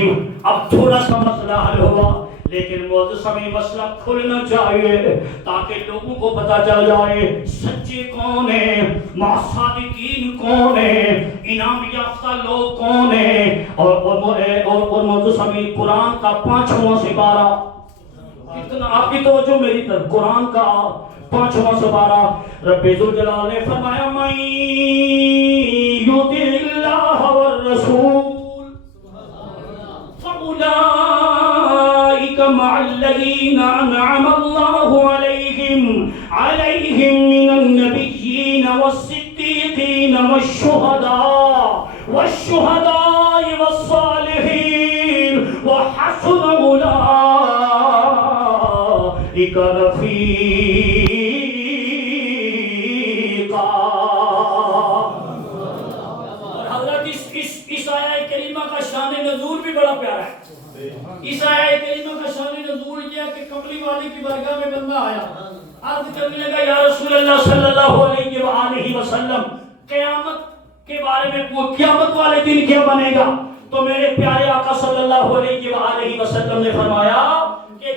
علیہم. اب تھوڑا سا مسئلہ حل ہوا لیکن معتصم یہ مسئلہ کھلنا چاہیے تاکہ لوگوں کو پتہ چل جائے سچے کون ہیں، صادقین کون ہیں، انعام یافتہ لوگ کون ہیں. اور معتصم قرآن کا 5واں سپارہ، اتنا آپ کی توجہ میری طرف، قرآن کا 5واں سپارہ، رب ذوالجلال نے فرمایا من یطع اللہ والرسول فأولئک مع الذین انعم اللہ علیہم من النبیین والصدیقین والشہداء والصالحین وحسن اولئک رفیقا. اور حضرت اس آیہ کریمہ کا شان نزول بھی بڑا پیارا ہے. اس آیہ کریمہ کا شان نزول کیا کہ کملی والے کی برگاہ میں بندہ آیا، عرض کرنے لگا یا رسول اللہ صلی اللہ علیہ وآلہ وسلم قیامت کے بارے میں قیامت والے دن کیا بنے گا؟ تو میرے پیارے آقا صلی اللہ علیہ وآلہ وسلم نے فرمایا کہ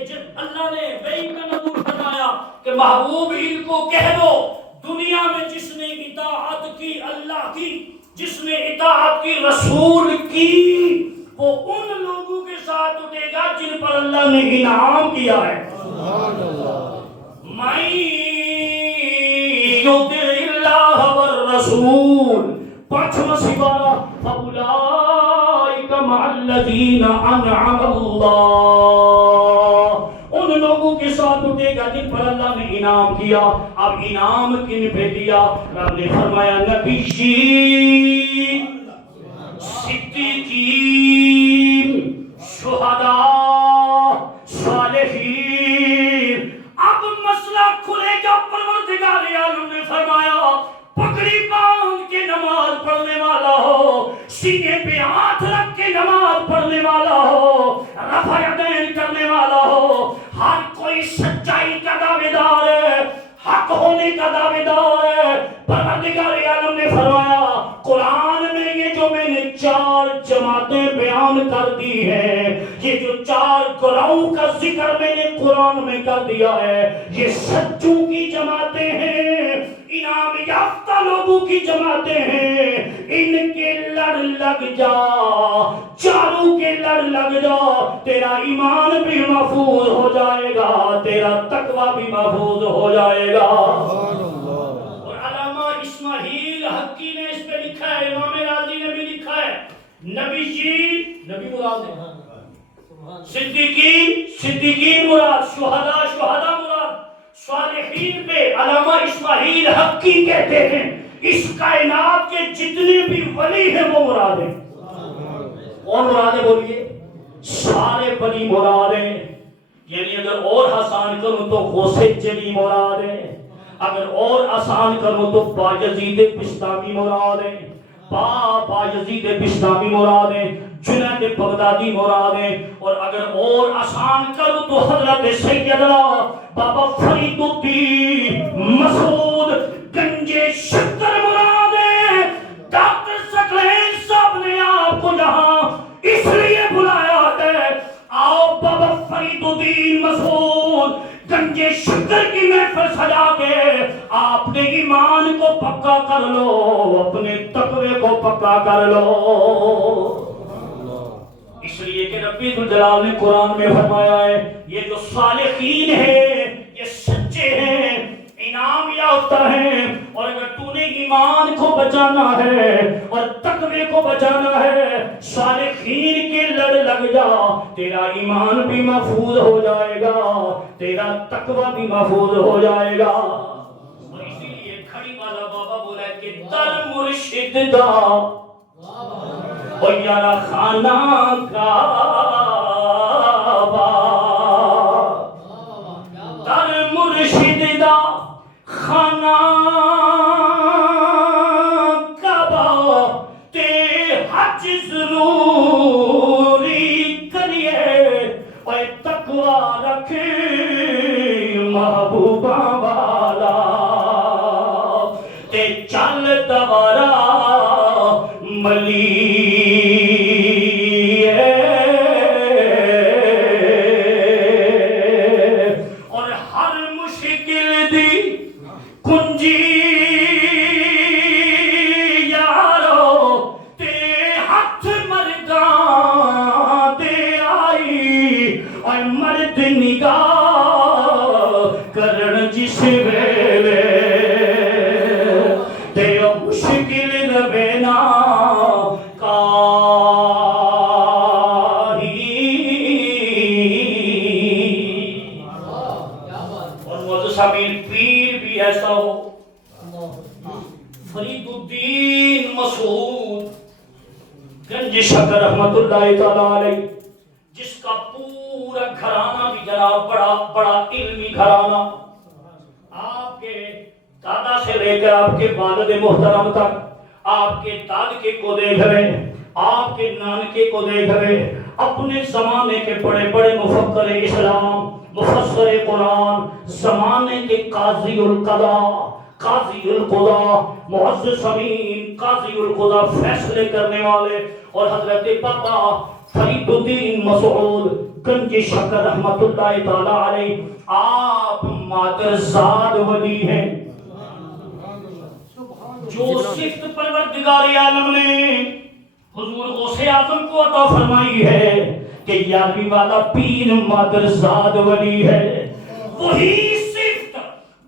اللہ نے وحی کا نزول فرمایا کہ محبوب ان کو کہہ دو دنیا میں جس نے اطاعت کی اللہ کی، جس نے اطاعت کی رسول کی، وہ ان لوگوں کے ساتھ اٹھے گا جن پر اللہ نے انعام کیا ہے. سبحان اللہ. من یطع اللہ والرسول 5واں سپارہ فاولئک مع الذین انعم اللہ، ان لوگوں کے ساتھ اٹھے گا جن پر اللہ نے انعام کیا. اب انعام کن پہ دیا؟ رب نے فرمایا نبیین، صدیقین، شہداء، صالحین. اب مسئلہ کھلے گا. پروردگار عالم نے فرمایا پگڑی باندھ کے نماز پڑھنے والا ہو، سینے پہ ہاتھ رکھ کے نماز پڑھنے والا ہو، رفع یدین کرنے والا ہو، ہر کوئی سچائی کا دعویدار ہے، حق ہونے کا دعویدار ہے. پروردگار عالم نے فرمایا قرآن میں یہ جو میں نے 4 جماعتیں بیان کر دی ہیں، یہ جو 4 گروہوں کا ذکر میں نے قرآن میں کر دیا ہے، یہ سچوں کی جماعتیں ہیں، انعام یافتہ لوگوں کی جماعتیں ہیں. ان کے لڑ لگ جا، چاروں کے لڑ لگ جا، تیرا ایمان بھی محفوظ ہو جائے گا، تیرا تقوی بھی محفوظ ہو جائے گا. اور علامہ اسماعیل حقی نے اس پہ لکھا ہے، امام راضی نے بھی لکھا ہے نبی جی، نبی مراد ہے، صدیقین مراد، شہداء مراد، صالحین پہ علامہ اسماعیل حقی کہتے ہیں اس کائنات کے جتنے بھی ولی ہیں وہ مراد ہیں. اور مراد ہے بولیے، سارے ولی مراد ہیں. یعنی اگر اور آسان کروں تو غوث جلی مراد ہے، اگر اور آسان کروں تو بایزید بستامی مراد ہے، بایزید بستامی مراد ہے، جنید بغدادی مراد ہے. اور اگر اور آسان کروں تو حضرت سیدنا بابا فرید الدین مسعود گنجے شکر مراد ہے. ڈاکٹر سکلین صاحب نے آپ کو یہاں اس لیے بلایا ہے، آؤ بابا فرید الدین مسعود گنجے شکر کی محفل سجا کے آپ نے ایمان کو پکا کر لو، اپنے تقوی کو پکا کر لو. اس لیے کہ رب ذوالجلال نے قرآن میں فرمایا ہے یہ جو صالحین ہیں یہ سچے ہیں، انعام یافتہ ہیں. اور اگر تو نے ایمان کو بچانا ہے اور تقوی کو بچانا ہے، صالحین کے لڑ لگ جا، تیرا ایمان بھی محفوظ ہو جائے گا، تیرا تقوی بھی محفوظ ہو جائے گا. اور اسی لیے کھڑی والا بابا بولا ہے کہ در مرشد دا او یارا خانہ کعبہ، در مرشد دا خانہ کعبہ تے حج ضروری کریے، اور تقوی رکھے محبوبہ والا، تے چل دوارا ملی اللہ تعالیٰ علیہ، جس کا پورا گھرانہ بھی جناب بڑا علمی گھرانہ، آپ کے دادا سے لے کر آپ کے والد محترم تک، آپ کے دادکے کو دیکھ رہے، آپ کے نانکے کو دیکھ رہے، اپنے زمانے کے بڑے بڑے مفکر اسلام، مفسر قرآن، زمانے کے قاضی القضاء، قاضی القضاء، معزز امین، قاضی القضاء، فیصلے کرنے والے، اور حضرت پاپا فرید الدین مسعود گنج شکر رحمت اللہ تعالیٰ علیہ، آپ مادرزاد ولی ہیں، جو صفت پروردگار عالم نے حضور غوث اعظم کو عطا فرمائی ہے کہ یارویں والا پیر مادرزاد ولی ہے، وہی صفت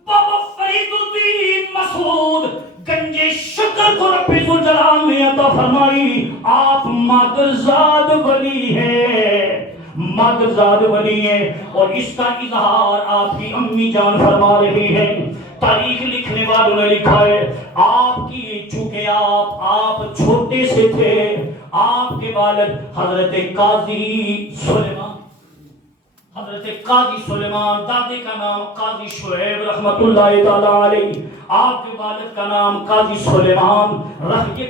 بابا فرید الدین مسعود گنج شکر کو رب ذوالجلال نے عطا فرمائی، آپ مادرزاد ولی ہیں، مادرزاد ولی ہیں، اور اس کا اظہار آپ کی امی جان فرما رہی ہیں۔ تاریخ لکھنے والوں نے لکھا ہے، آپ کی چونکہ آپ چھوٹے سے تھے، آپ کے والد حضرت قاضی سلیمان، دادے کا نام قاضی شعیب رحمت اللہ تعالیٰ علیہ، آپ کے والد کا نام قاضی سلیمان، یہ